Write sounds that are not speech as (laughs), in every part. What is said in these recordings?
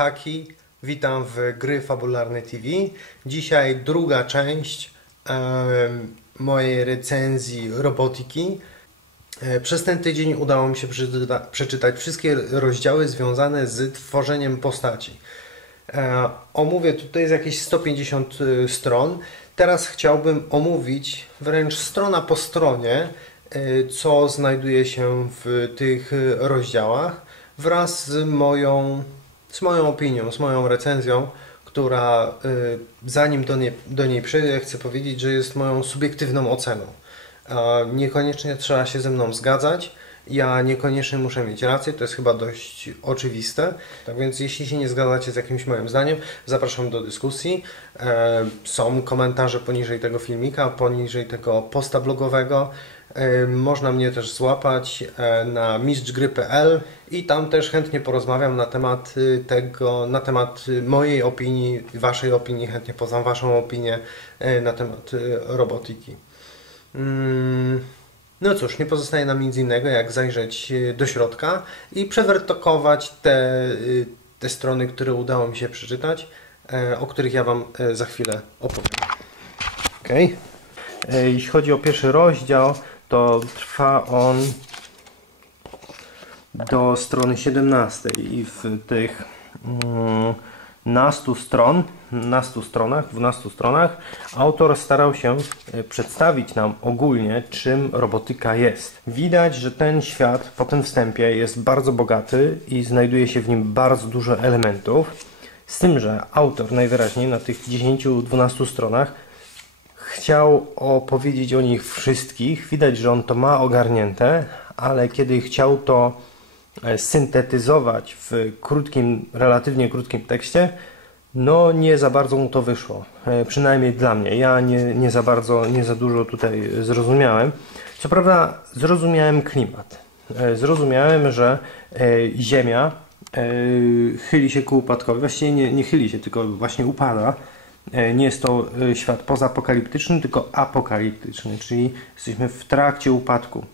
Haki, witam w Gry Fabularne TV. Dzisiaj druga część em, mojej recenzji robotyki. E, Przez ten tydzień udało mi się przeczyta- przeczytać wszystkie rozdziały związane z tworzeniem postaci. E, Omówię tutaj z jakieś 150 y, stron. Teraz chciałbym omówić wręcz strona po stronie, y, co znajduje się w tych y, rozdziałach wraz z moją, z moją opinią, z moją recenzją, która y, zanim do niej, do niej przejdę, chcę powiedzieć, że jest moją subiektywną oceną. Niekoniecznie trzeba się ze mną zgadzać. Ja niekoniecznie muszę mieć rację, to jest chyba dość oczywiste. Tak więc, jeśli się nie zgadzacie z jakimś moim zdaniem, zapraszam do dyskusji. E, są komentarze poniżej tego filmika, poniżej tego posta blogowego. E, można mnie też złapać e, na mistrzgry.pl i tam też chętnie porozmawiam na temat y, tego, na temat y, mojej opinii, Waszej opinii, chętnie poznam Waszą opinię e, na temat y, robotyki. Mm, No cóż, nie pozostaje nam nic innego, jak zajrzeć do środka i przewertokować te, te strony, które udało mi się przeczytać, o których ja Wam za chwilę opowiem. Okay. Jeśli chodzi o pierwszy rozdział, to trwa on do strony 17 i w tych mm, nastu stron, nastu stronach, 12 stronach autor starał się e, przedstawić nam ogólnie, czym robotyka jest. Widać, że ten świat po tym wstępie jest bardzo bogaty i znajduje się w nim bardzo dużo elementów. Z tym, że autor najwyraźniej na tych 10-12 stronach chciał opowiedzieć o nich wszystkich. Widać, że on to ma ogarnięte, ale kiedy chciał to e, syntetyzować w krótkim, relatywnie krótkim tekście, no nie za bardzo mu to wyszło. E, Przynajmniej dla mnie. Ja nie, nie za bardzo, nie za dużo tutaj zrozumiałem. Co prawda zrozumiałem klimat. E, Zrozumiałem, że Ziemia chyli się ku upadkowi. Właściwie nie, nie chyli się, tylko właśnie upada. E, Nie jest to e, świat pozapokaliptyczny, tylko apokaliptyczny, czyli jesteśmy w trakcie upadku.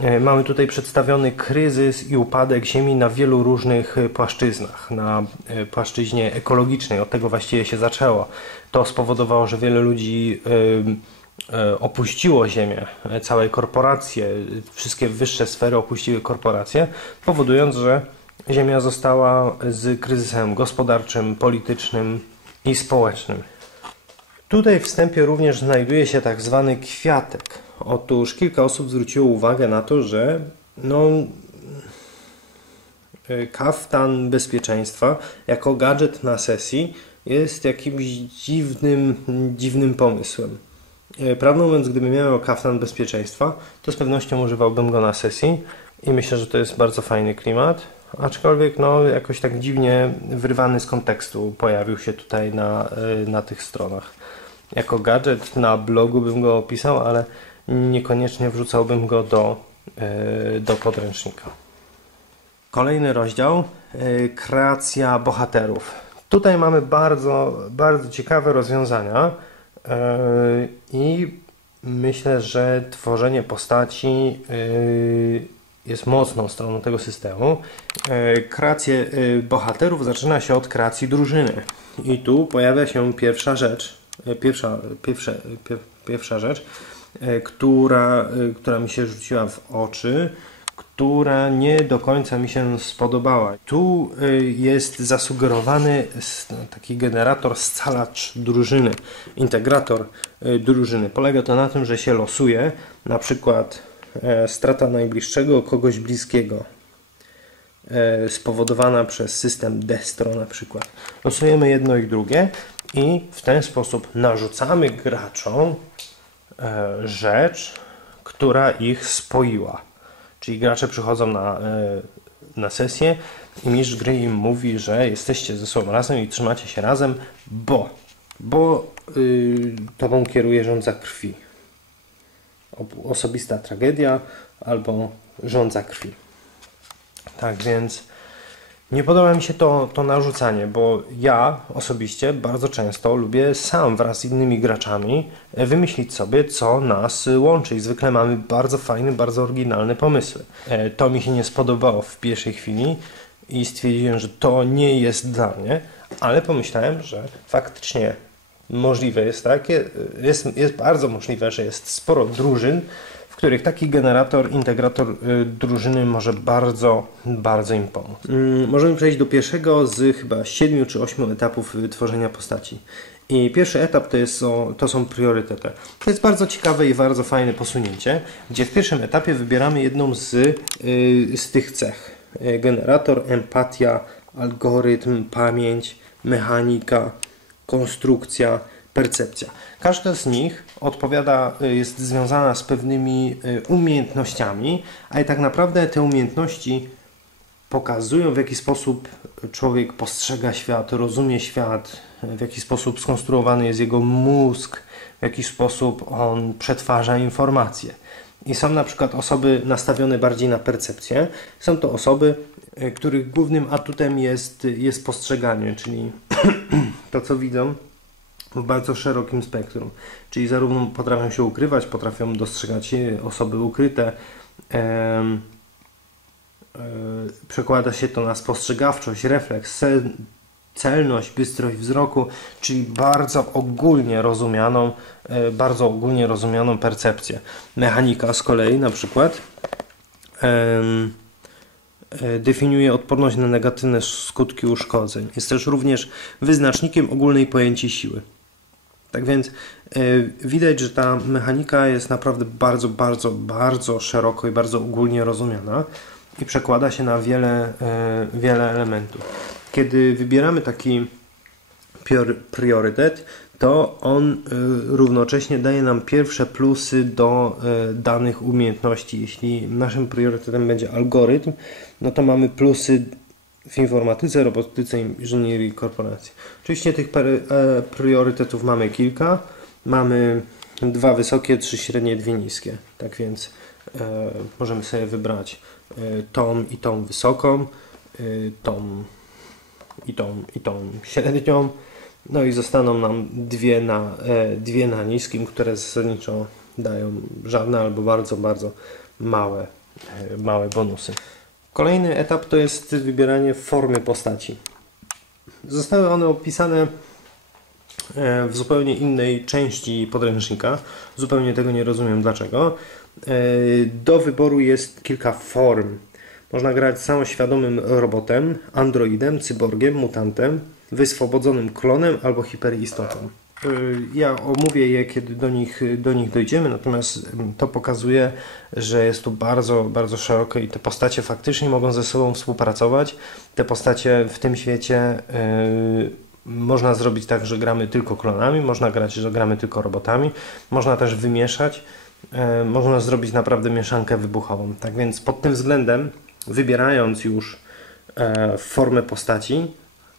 E, Mamy tutaj przedstawiony kryzys i upadek Ziemi na wielu różnych płaszczyznach. Na płaszczyźnie ekologicznej, od tego właściwie się zaczęło. To spowodowało, że wiele ludzi opuściło Ziemię, całe korporacje, wszystkie wyższe sfery opuściły korporacje, powodując, że Ziemia została z kryzysem gospodarczym, politycznym i społecznym. Tutaj w wstępie również znajduje się tak zwany kwiatek. Otóż kilka osób zwróciło uwagę na to, że no, e, kaftan bezpieczeństwa jako gadżet na sesji jest jakimś dziwnym, dziwnym pomysłem. E, Prawdę mówiąc, gdybym miał kaftan bezpieczeństwa, to z pewnością używałbym go na sesji i myślę, że to jest bardzo fajny klimat. Aczkolwiek no, jakoś tak dziwnie wyrwany z kontekstu pojawił się tutaj na, e, na tych stronach. Jako gadżet na blogu bym go opisał, ale niekoniecznie wrzucałbym go do, e, do podręcznika. Kolejny rozdział e, kreacja bohaterów. Tutaj mamy bardzo, bardzo ciekawe rozwiązania i myślę, że tworzenie postaci jest mocną stroną tego systemu. E, Kreację e, bohaterów zaczyna się od kreacji drużyny. I tu pojawia się pierwsza rzecz, e, pierwsza, pierwsza, pier, pierwsza rzecz, która, która mi się rzuciła w oczy, która nie do końca mi się spodobała. Tu jest zasugerowany taki generator scalacz drużyny, integrator drużyny. Polega to na tym, że się losuje na przykład strata najbliższego kogoś bliskiego e, spowodowana przez system Destro na przykład. Losujemy jedno i drugie i w ten sposób narzucamy graczom e, rzecz, która ich spoiła. Czyli gracze przychodzą na, e, na sesję i mistrz gry im mówi, że jesteście ze sobą razem i trzymacie się razem, bo, bo y, tobą kieruje rządza krwi. Ob- Osobista tragedia albo rządza krwi. Tak więc nie podoba mi się to, to narzucanie, bo ja osobiście bardzo często lubię sam wraz z innymi graczami e, wymyślić sobie, co nas łączy. I zwykle mamy bardzo fajne, bardzo oryginalne pomysły. E, To mi się nie spodobało w pierwszej chwili. i stwierdziłem, że to nie jest dla mnie, ale pomyślałem, że faktycznie możliwe jest takie, jest, jest bardzo możliwe, że jest sporo drużyn, w których taki generator, integrator y, drużyny może bardzo, bardzo im pomóc. Mm, możemy przejść do pierwszego z chyba siedmiu czy ośmiu etapów tworzenia postaci. I pierwszy etap to, jest, to są priorytety. To jest bardzo ciekawe i bardzo fajne posunięcie, gdzie w pierwszym etapie wybieramy jedną z, y, z tych cech. Y, generator, empatia, algorytm, pamięć, mechanika, konstrukcja, percepcja. Każda z nich odpowiada, y, jest związana z pewnymi umiejętnościami, ale tak naprawdę te umiejętności pokazują w jaki sposób człowiek postrzega świat, rozumie świat, w jaki sposób skonstruowany jest jego mózg, w jaki sposób on przetwarza informacje. I są na przykład osoby nastawione bardziej na percepcję. Są to osoby, e, których głównym atutem jest, jest postrzeganie, czyli (clears throat) to, co widzą w bardzo szerokim spektrum. Czyli zarówno potrafią się ukrywać, potrafią dostrzegać osoby ukryte. E, przekłada się to na spostrzegawczość, refleks, celność, bystrość wzroku, czyli bardzo ogólnie rozumianą, e, bardzo ogólnie rozumianą percepcję. Mechanika z kolei na przykład e, definiuje odporność na negatywne skutki uszkodzeń. Jest też również wyznacznikiem ogólnej pojęcia siły. Tak więc e, widać, że ta mechanika jest naprawdę bardzo, bardzo, bardzo szeroko i bardzo ogólnie rozumiana i przekłada się na wiele, wiele elementów kiedy wybieramy taki priorytet, to on y, równocześnie daje nam pierwsze plusy do y, danych umiejętności. Jeśli naszym priorytetem będzie algorytm, no to mamy plusy w informatyce, robotyce, inżynierii, korporacji. Oczywiście tych e, priorytetów mamy kilka. Mamy dwa wysokie, trzy średnie, dwie niskie. Tak więc e, możemy sobie wybrać e, tą i tą wysoką, tą i tą, i tą średnią. No i zostaną nam dwie na, e, dwie na niskim, które zasadniczo dają żadne albo bardzo, bardzo małe, e, małe bonusy. Kolejny etap to jest wybieranie formy postaci. Zostały one opisane e, w zupełnie innej części podręcznika. Zupełnie tego nie rozumiem dlaczego. Do wyboru jest kilka form można grać samoświadomym robotem, androidem, cyborgiem, mutantem, wyswobodzonym klonem albo hiperistotą. Y, ja omówię je, kiedy do nich, do nich dojdziemy, natomiast to pokazuje, że jest tu bardzo, bardzo szeroko i te postacie faktycznie mogą ze sobą współpracować. Te postacie w tym świecie yy, można zrobić tak, że gramy tylko klonami, można grać, że gramy tylko robotami, można też wymieszać, yy, można zrobić naprawdę mieszankę wybuchową. Tak więc pod tym względem wybierając już e, formę postaci,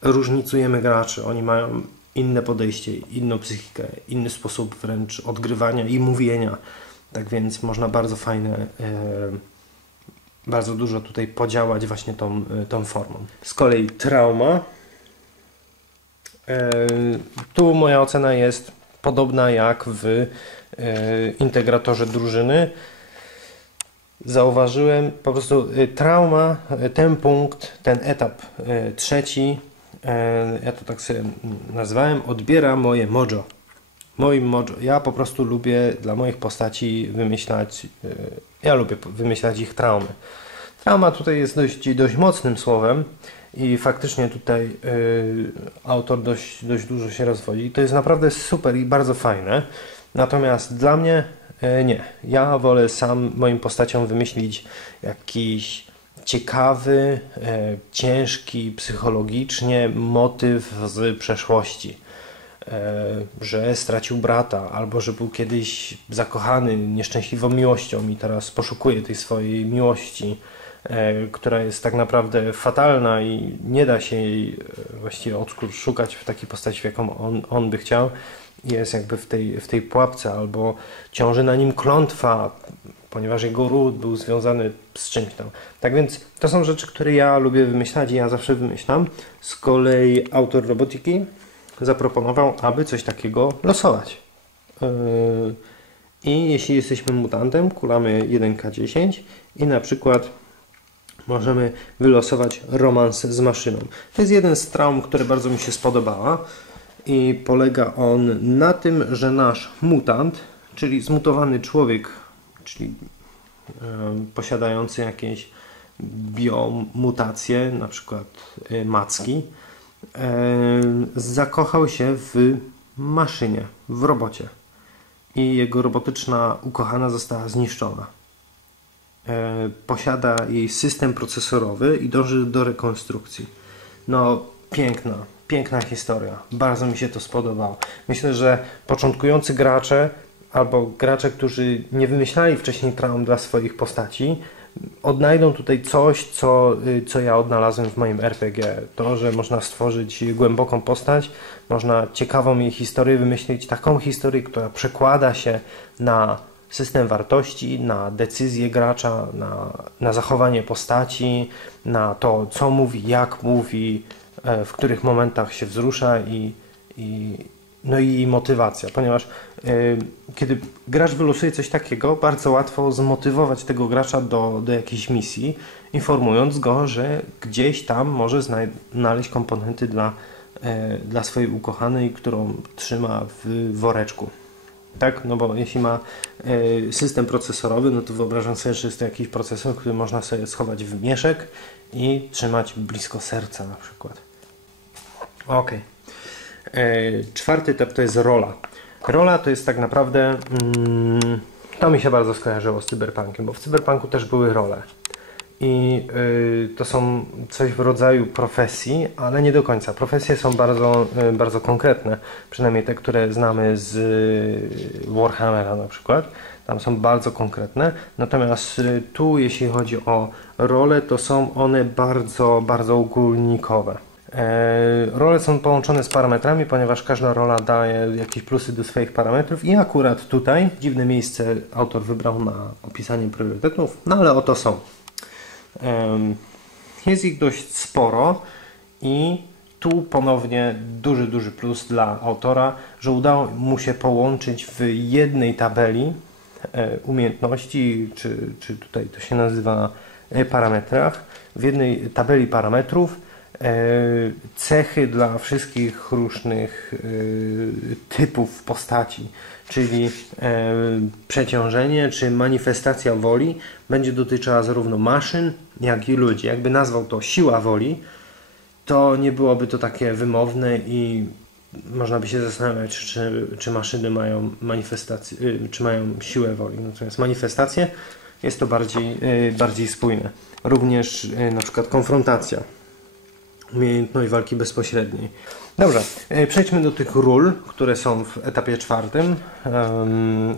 różnicujemy graczy. Oni mają inne podejście, inną psychikę, inny sposób wręcz odgrywania i mówienia. Tak więc można bardzo fajne, e, bardzo dużo tutaj podziałać właśnie tą, e, tą formą. Z kolei trauma. Tu moja ocena jest podobna jak w integratorze drużyny zauważyłem po prostu y, trauma, ten punkt, ten etap trzeci, ja to tak sobie nazwałem, odbiera moje mojo. Moim mojo. Ja po prostu lubię dla moich postaci wymyślać, ja lubię wymyślać ich traumy. Trauma tutaj jest dość, dość mocnym słowem i faktycznie tutaj autor dość, dość dużo się rozwodzi. To jest naprawdę super i bardzo fajne. Natomiast dla mnie E, nie. Ja wolę sam moim postaciom wymyślić jakiś ciekawy, e, ciężki psychologicznie motyw z przeszłości. E, że stracił brata, albo że był kiedyś zakochany nieszczęśliwą miłością i teraz poszukuje tej swojej miłości, która jest tak naprawdę fatalna i nie da się jej właściwie odszukać w takiej postaci, w jaką on, on by chciał jest jakby w tej, w tej pułapce, albo ciąży na nim klątwa, ponieważ jego ród był związany z czymś tam. Tak więc to są rzeczy, które ja lubię wymyślać i ja zawsze wymyślam. Z kolei autor robotyki zaproponował, aby coś takiego losować. Yy, I jeśli jesteśmy mutantem, kulamy 1K10 i na przykład możemy wylosować romans z maszyną. To jest jeden z traum, który bardzo mi się spodobała i polega on na tym, że nasz mutant, czyli zmutowany człowiek, czyli posiadający jakieś biomutacje, na przykład y, macki, zakochał się w maszynie, w robocie i jego robotyczna ukochana została zniszczona. E, posiada jej system procesorowy i dąży do rekonstrukcji. No, piękna, piękna historia. Bardzo mi się to spodobało. Myślę, że początkujący gracze albo gracze, którzy nie wymyślali wcześniej traum dla swoich postaci, odnajdą tutaj coś, co, y, co ja odnalazłem w moim RPG. To, że można stworzyć głęboką postać, można ciekawą jej historię wymyślić, taką historię, która przekłada się na system wartości, na decyzję gracza, na, na zachowanie postaci, na to, co mówi, jak mówi, e, w których momentach się wzrusza i, i, no i motywacja, ponieważ y, kiedy gracz wylosuje coś takiego, bardzo łatwo zmotywować tego gracza do, do jakiejś misji, informując go, że gdzieś tam może znaleźć komponenty dla, y, dla swojej ukochanej, którą trzyma w woreczku. Tak, no bo jeśli ma y, system procesorowy, no to wyobrażam sobie, że jest to jakiś procesor, który można sobie schować w mieszek i trzymać blisko serca na przykład. Okay. E, czwarty etap to jest rola. Rola to jest tak naprawdę. Mm, to mi się bardzo skojarzyło z cyberpunkiem, bo w cyberpunku też były role. I y, to są coś w rodzaju profesji, ale nie do końca. Profesje są bardzo, y, bardzo konkretne, przynajmniej te, które znamy z y, Warhammera na przykład. Tam są bardzo konkretne. Natomiast tu, jeśli chodzi o role, to są one bardzo, bardzo ogólnikowe. E, role są połączone z parametrami, ponieważ każda rola daje jakieś plusy do swoich parametrów i akurat tutaj dziwne miejsce autor wybrał na opisanie priorytetów, no ale oto są. Jest ich dość sporo i tu ponownie duży, duży plus dla autora, że udało mu się połączyć w jednej tabeli e, umiejętności, czy, czy tutaj to się nazywa e, parametrach, w jednej tabeli parametrów E, cechy dla wszystkich różnych typów postaci, czyli e, przeciążenie czy manifestacja woli będzie dotyczyła zarówno maszyn, jak i ludzi. Jakby nazwał to siła woli, to nie byłoby to takie wymowne i można by się zastanawiać, czy, czy maszyny mają manifestację, czy mają siłę woli. Natomiast manifestacje jest to bardziej, bardziej spójne. Również na przykład konfrontacja umiejętność walki bezpośredniej. Dobrze, e, przejdźmy do tych ról, które są w etapie czwartym.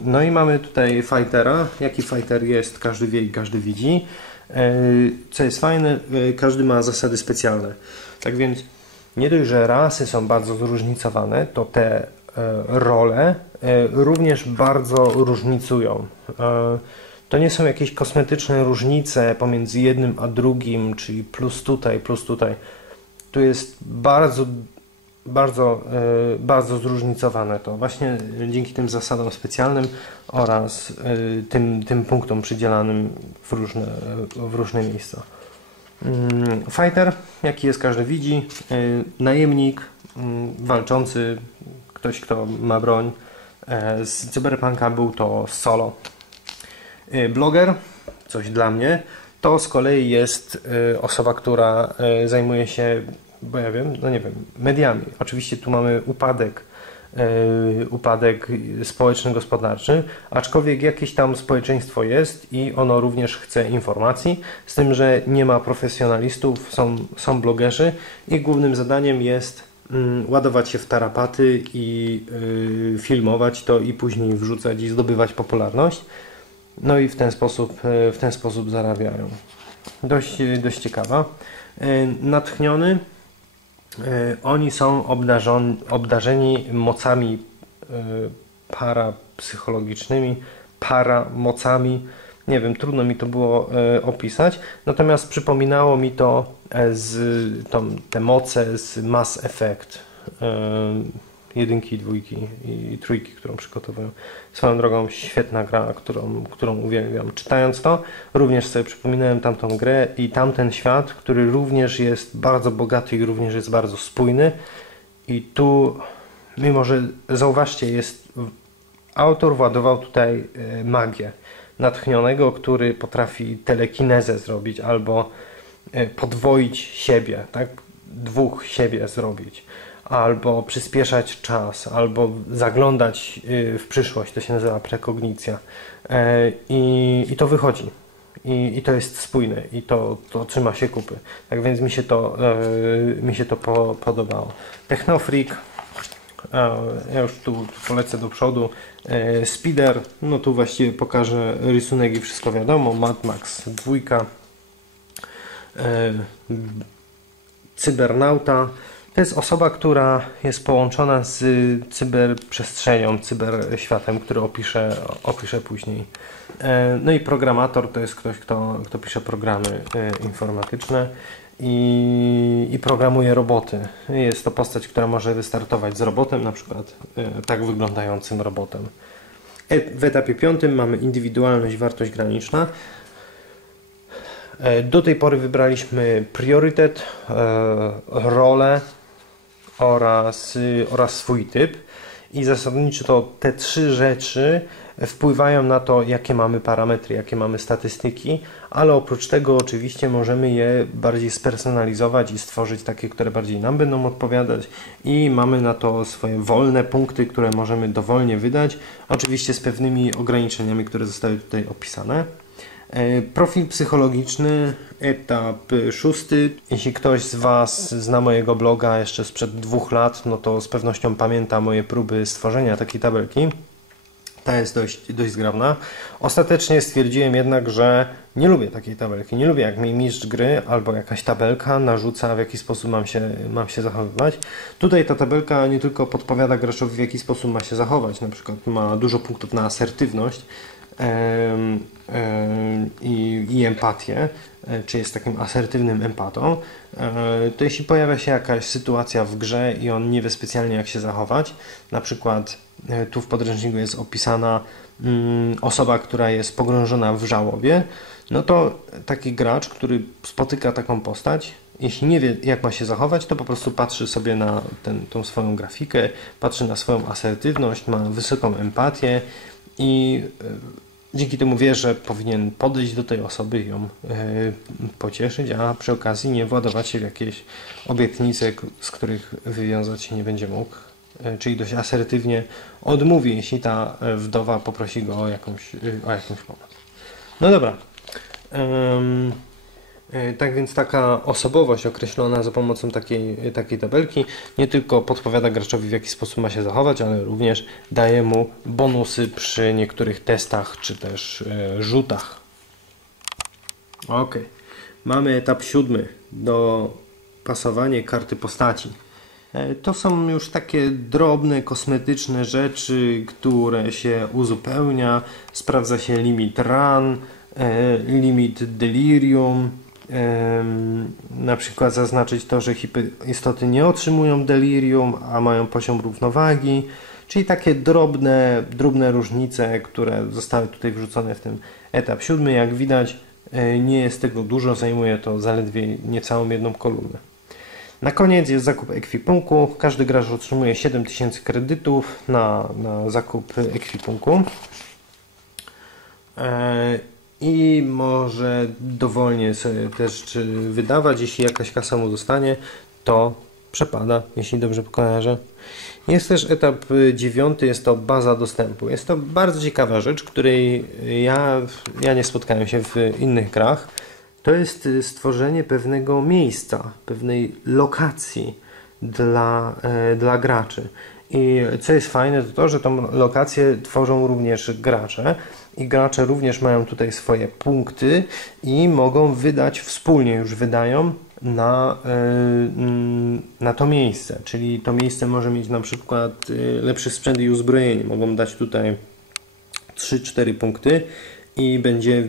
No i mamy tutaj fightera. Jaki fighter jest, każdy wie i każdy widzi. E, co jest fajne, e, każdy ma zasady specjalne. Tak więc nie dość, że rasy są bardzo zróżnicowane, to te role również bardzo różnicują. To nie są jakieś kosmetyczne różnice pomiędzy jednym a drugim, czyli plus tutaj, plus tutaj tu jest bardzo, bardzo, e, bardzo zróżnicowane to właśnie dzięki tym zasadom specjalnym oraz e, tym, tym punktom przydzielanym w różne, w różne miejsca. Mm, fighter, jaki jest każdy widzi, e, najemnik, mm, walczący, ktoś kto ma broń. Z Cyberpunka był to solo. Bloger, coś dla mnie, to z kolei jest osoba, która zajmuje się bo ja wiem, no nie wiem, mediami. Oczywiście tu mamy upadek, yy, upadek społeczno-gospodarczy, aczkolwiek jakieś tam społeczeństwo jest i ono również chce informacji, z tym, że nie ma profesjonalistów, są, są blogerzy i głównym zadaniem jest yy, ładować się w tarapaty i yy, filmować to i później wrzucać i zdobywać popularność. No i w ten sposób, y, w ten sposób zarabiają. Dość, dość ciekawa. Natchniony E, oni są obdarzeni, obdarzeni mocami e, parapsychologicznymi, paramocami. Nie wiem, trudno mi to było e, opisać. Natomiast przypominało mi to z tą, te moce z Mass Effect. Jedynki, dwójki i trójki, którą przygotowują. Swoją drogą świetna gra, którą, którą uwielbiam. Czytając to, również sobie przypominałem tamtą grę i tamten świat, który również jest bardzo bogaty i również jest bardzo spójny. I tu, mimo że zauważcie, jest autor władował tutaj e, magię natchnionego, który potrafi telekinezę zrobić albo e, podwoić siebie, tak? Dwóch siebie zrobić, albo przyspieszać czas, albo zaglądać e, w przyszłość, to się nazywa prekognicja. E, I, i to wychodzi. I, I, to jest spójne i to, to trzyma się kupy. Tak więc mi się to, mi się to po, podobało. Technofreak ja już tu, polecę do przodu. E, Speeder, no tu właściwie pokażę rysunek i wszystko wiadomo. Mad Max 2. E, cybernauta. To jest osoba, która jest połączona z cyberprzestrzenią, cyberświatem, który opiszę, opiszę później. E, no i programator to jest ktoś, kto, kto pisze programy informatyczne i, i programuje roboty. Jest to postać, która może wystartować z robotem, na przykład e, tak wyglądającym robotem. E, w etapie piątym mamy indywidualność, wartość graniczna. E, do tej pory wybraliśmy priorytet, rolę oraz, oraz swój typ. I zasadniczo to te trzy rzeczy wpływają na to, jakie mamy parametry, jakie mamy statystyki, ale oprócz tego oczywiście możemy je bardziej spersonalizować i stworzyć takie, które bardziej nam będą odpowiadać i mamy na to swoje wolne punkty, które możemy dowolnie wydać, oczywiście z pewnymi ograniczeniami, które zostały tutaj opisane. E, profil psychologiczny, etap szósty. Jeśli ktoś z Was zna mojego bloga jeszcze sprzed dwóch lat, no to z pewnością pamięta moje próby stworzenia takiej tabelki. Ta jest dość, dość zgrabna. Ostatecznie stwierdziłem jednak, że nie lubię takiej tabelki. Nie lubię, jak mi mistrz gry albo jakaś tabelka narzuca, w jaki sposób mam się, mam się zachowywać. Tutaj ta tabelka nie tylko podpowiada graczowi, w jaki sposób ma się zachować. Na przykład ma dużo punktów na asertywność i, i empatię, e, czy jest takim asertywnym empatą, e, to jeśli pojawia się jakaś sytuacja w grze i on nie wie specjalnie jak się zachować, na przykład e, tu w podręczniku jest opisana mm, osoba, która jest pogrążona w żałobie, no to taki gracz, który spotyka taką postać, jeśli nie wie, jak ma się zachować, to po prostu patrzy sobie na ten, tą swoją grafikę, patrzy na swoją asertywność, ma wysoką empatię i dzięki temu wie, że powinien podejść do tej osoby i ją e, pocieszyć, a przy okazji nie władować się w jakieś obietnice, z których wywiązać się nie będzie mógł. E, czyli dość asertywnie odmówi, jeśli ta e, wdowa poprosi go o jakąś, o jakąś pomoc. No dobra. Um, tak więc taka osobowość określona za pomocą takiej, takiej tabelki nie tylko podpowiada graczowi w jaki sposób ma się zachować, ale również daje mu bonusy przy niektórych testach czy też e, rzutach. Ok, mamy etap siódmy do pasowania karty postaci. E, to są już takie drobne, kosmetyczne rzeczy, które się uzupełnia. Sprawdza się limit run, limit delirium, na przykład zaznaczyć to, że istoty nie otrzymują delirium, a mają poziom równowagi, czyli takie drobne, drobne różnice, które zostały tutaj wrzucone w tym etap siódmy. Jak widać, e, nie jest tego dużo, zajmuje to zaledwie niecałą jedną kolumnę. Na koniec jest zakup ekwipunku. Każdy gracz otrzymuje 7000 kredytów na, na zakup ekwipunku. E, i może dowolnie sobie też wydawać, jeśli jakaś kasa mu zostanie, to przepada, jeśli dobrze kojarzę. Jest też etap dziewiąty, jest to baza dostępu. Jest to bardzo ciekawa rzecz, której ja, ja nie spotkałem się w innych grach. To jest stworzenie pewnego miejsca, pewnej lokacji dla, e, dla graczy. I co jest fajne, to to, że tą lokację tworzą również gracze i gracze również mają tutaj swoje punkty i mogą wydać wspólnie, już wydają na, e, na to miejsce. Czyli to miejsce może mieć na przykład e, lepszy sprzęt i uzbrojenie. Mogą dać tutaj 3-4 punkty i będzie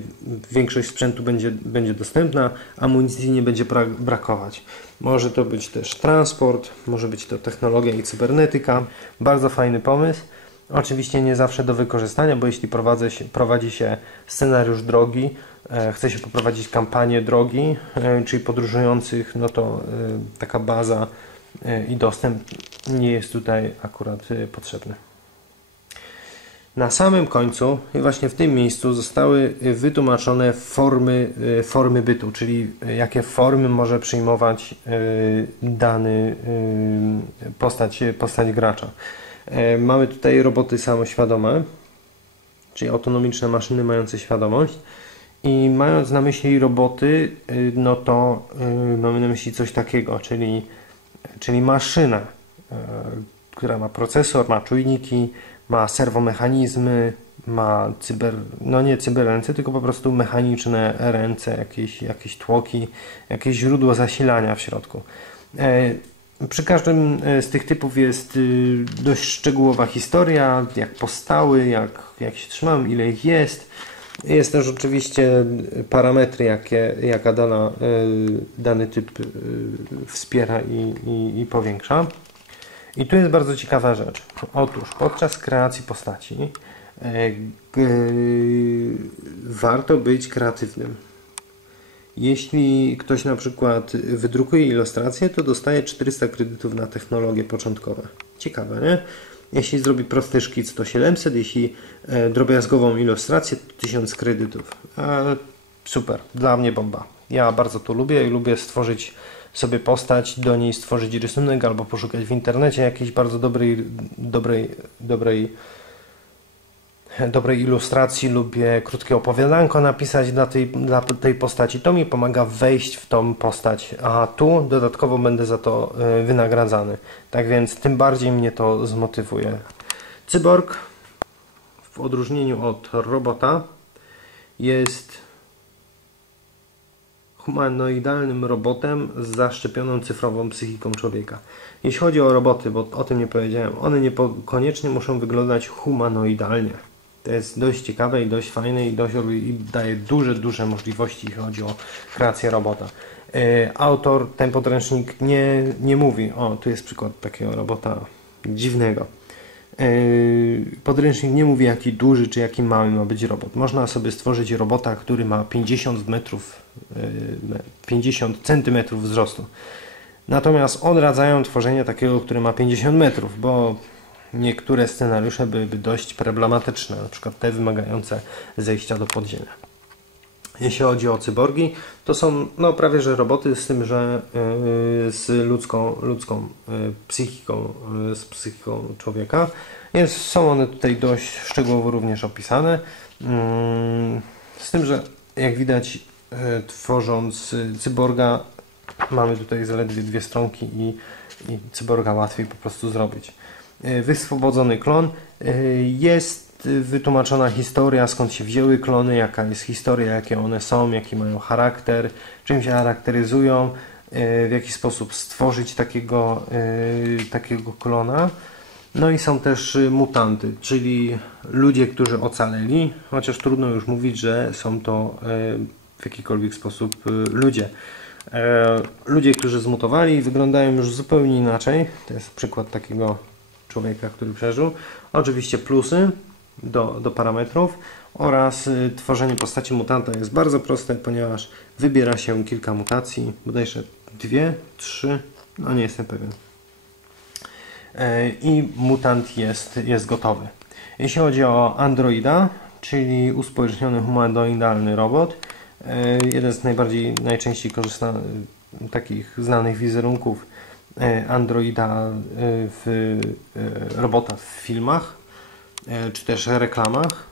większość sprzętu będzie, będzie dostępna, amunicji nie będzie brakować. Może to być też transport, może być to technologia i cybernetyka. Bardzo fajny pomysł. Oczywiście nie zawsze do wykorzystania, bo jeśli się, prowadzi się scenariusz drogi, e, chce się poprowadzić kampanię drogi, e, czyli podróżujących, no to e, taka baza e, i dostęp nie jest tutaj akurat e, potrzebny. Na samym końcu właśnie w tym miejscu zostały wytłumaczone formy, e, formy bytu, czyli jakie formy może przyjmować e, dany e, postać, postać gracza. Mamy tutaj roboty samoświadome, czyli autonomiczne maszyny mające świadomość. I mając na myśli roboty, no to mamy na myśli coś takiego, czyli, czyli maszyna, która ma procesor, ma czujniki, ma serwomechanizmy, ma cyber, no nie cyberręce, tylko po prostu mechaniczne ręce, jakieś, jakieś tłoki, jakieś źródło zasilania w środku. E, przy każdym e, z tych typów jest y, dość szczegółowa historia, jak powstały, jak, jak się trzymają, ile ich jest. Jest też oczywiście parametry, jakie, jaka dana, e, dany typ wspiera i, i, i powiększa. I tu jest bardzo ciekawa rzecz. Otóż podczas kreacji postaci e, warto być kreatywnym. Jeśli ktoś na przykład wydrukuje ilustrację, to dostaje 400 kredytów na technologie początkowe. Ciekawe, nie? Jeśli zrobi prosty szkic, to 700, jeśli e, drobiazgową ilustrację, to 1000 kredytów. E, super, dla mnie bomba. Ja bardzo to lubię i lubię stworzyć sobie postać, do niej stworzyć rysunek albo poszukać w internecie jakiejś bardzo dobrej, dobrej, dobrej, dobrej ilustracji, lubię krótkie opowiadanko napisać dla tej, dla tej postaci. To mi pomaga wejść w tą postać, a tu dodatkowo będę za to e, wynagradzany. Tak więc tym bardziej mnie to zmotywuje. Cyborg w odróżnieniu od robota jest humanoidalnym robotem z zaszczepioną cyfrową psychiką człowieka. Jeśli chodzi o roboty, bo o tym nie powiedziałem, one niekoniecznie muszą wyglądać humanoidalnie. To jest dość ciekawe i dość fajne i, dość, i daje duże, duże możliwości, jeśli chodzi o kreację robota. E, autor, ten podręcznik nie, nie mówi, o tu jest przykład takiego robota dziwnego Yy, podręcznik nie mówi jaki duży czy jaki mały ma być robot. Można sobie stworzyć robota, który ma 50 metrów, 50 yy, centymetrów wzrostu. Natomiast odradzają tworzenie takiego, który ma 50 metrów, bo niektóre scenariusze byłyby dość problematyczne, przykład te wymagające zejścia do podziemia. Jeśli chodzi o cyborgi, to są no, prawie że roboty z tym, że yy, z ludzką, ludzką yy, psychiką, yy, z psychiką człowieka. Jest, są one tutaj dość szczegółowo również opisane. Mm, z tym, że jak widać, tworząc cyborga, mamy tutaj zaledwie dwie stronki i, i cyborga łatwiej po prostu zrobić. Wyswobodzony klon jest wytłumaczona historia, skąd się wzięły klony, jaka jest historia, jakie one są, jaki mają charakter, czym się charakteryzują, e, w jaki sposób stworzyć takiego, e, takiego klona. No i są też mutanty, czyli ludzie, którzy ocaleli, chociaż trudno już mówić, że są to e, w jakikolwiek sposób ludzie. Ludzie, którzy zmutowali, wyglądają już zupełnie inaczej. To jest przykład takiego człowieka, który przeżył. Oczywiście plusy, do, do parametrów oraz y, tworzenie postaci mutanta jest bardzo proste, ponieważ wybiera się kilka mutacji, bodajże dwie, trzy, no nie jestem pewien. E, I mutant jest, jest gotowy. Jeśli chodzi o Androida, czyli uspołeczniony humanoidalny robot, e, jeden z najbardziej, najczęściej korzystanych, takich znanych wizerunków Androida w robota w filmach, E, czy też reklamach.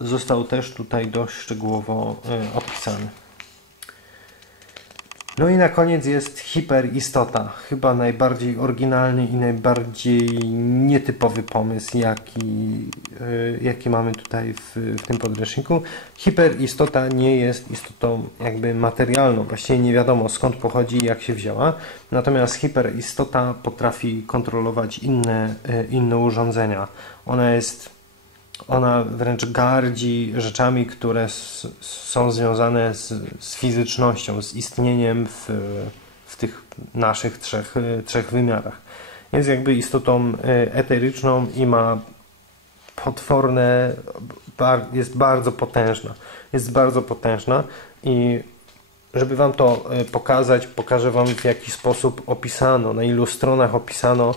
Został też tutaj dość szczegółowo e, opisany. No i na koniec jest hiperistota. Chyba najbardziej oryginalny i najbardziej nietypowy pomysł, jaki, e, jaki mamy tutaj w, w tym podręczniku. Hiperistota nie jest istotą jakby materialną. Właściwie nie wiadomo skąd pochodzi i jak się wzięła. Natomiast hiperistota potrafi kontrolować inne, e, inne urządzenia. Ona jest ona wręcz gardzi rzeczami, które są związane z, z fizycznością, z istnieniem w, w tych naszych trzech, trzech wymiarach. Jest jakby istotą y, eteryczną i ma potworne, bar, jest bardzo potężna. Jest bardzo potężna i żeby Wam to e, pokazać, pokażę Wam w jaki sposób opisano, na ilu stronach opisano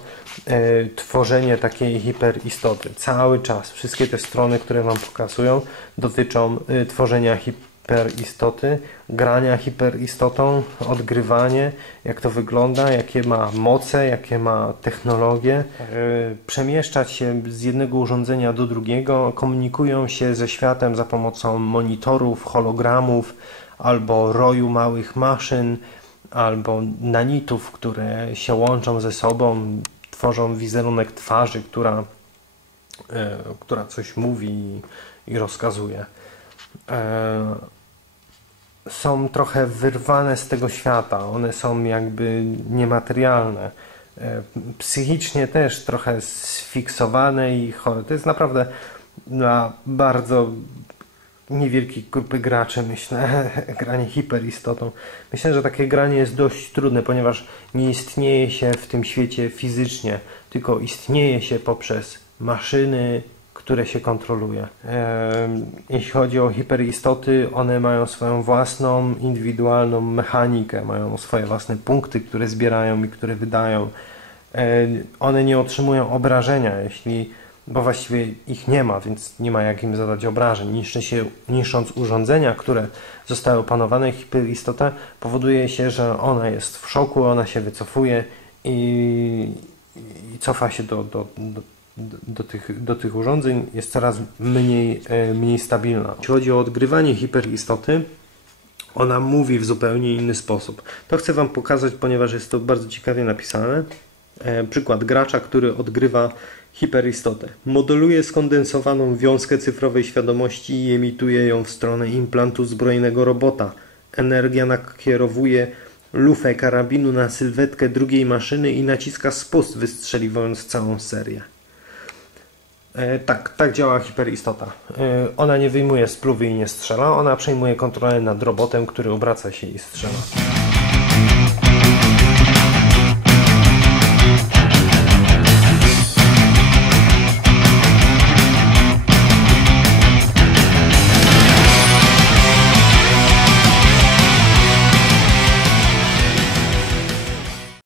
e, tworzenie takiej hiperistoty. Cały czas, wszystkie te strony, które Wam pokazują, dotyczą e, tworzenia hiperistoty, grania hiperistotą, odgrywanie, jak to wygląda, jakie ma moce, jakie ma technologie, e, przemieszczać się z jednego urządzenia do drugiego, komunikują się ze światem za pomocą monitorów, hologramów, albo roju małych maszyn, albo nanitów, które się łączą ze sobą, tworzą wizerunek twarzy, która, e, która coś mówi i rozkazuje. E, są trochę wyrwane z tego świata, one są jakby niematerialne. E, psychicznie też trochę sfiksowane i chore. To jest naprawdę dla bardzo niewielkiej grupy graczy, myślę, (laughs) granie hiperistotą. Myślę, że takie granie jest dość trudne, ponieważ nie istnieje się w tym świecie fizycznie, tylko istnieje się poprzez maszyny, które się kontroluje. Jeśli chodzi o hiperistoty, one mają swoją własną, indywidualną mechanikę, mają swoje własne punkty, które zbierają i które wydają. One nie otrzymują obrażenia, jeśli bo właściwie ich nie ma, więc nie ma jak im zadać obrażeń. Niszczy się, niszcząc urządzenia, które zostały opanowane, hiperistota powoduje się, że ona jest w szoku, ona się wycofuje i, i cofa się do, do, do, do, tych, do tych urządzeń, jest coraz mniej, e, mniej stabilna. Jeśli chodzi o odgrywanie hiperistoty, ona mówi w zupełnie inny sposób. To chcę Wam pokazać, ponieważ jest to bardzo ciekawie napisane. E, przykład gracza, który odgrywa hiperistotę. Modeluje skondensowaną wiązkę cyfrowej świadomości i emituje ją w stronę implantu zbrojnego robota. Energia nakierowuje lufę karabinu na sylwetkę drugiej maszyny i naciska spust, wystrzeliwując całą serię. E, tak, tak działa hiperistota. E, ona nie wyjmuje spluwy i nie strzela, ona przejmuje kontrolę nad robotem, który obraca się i strzela.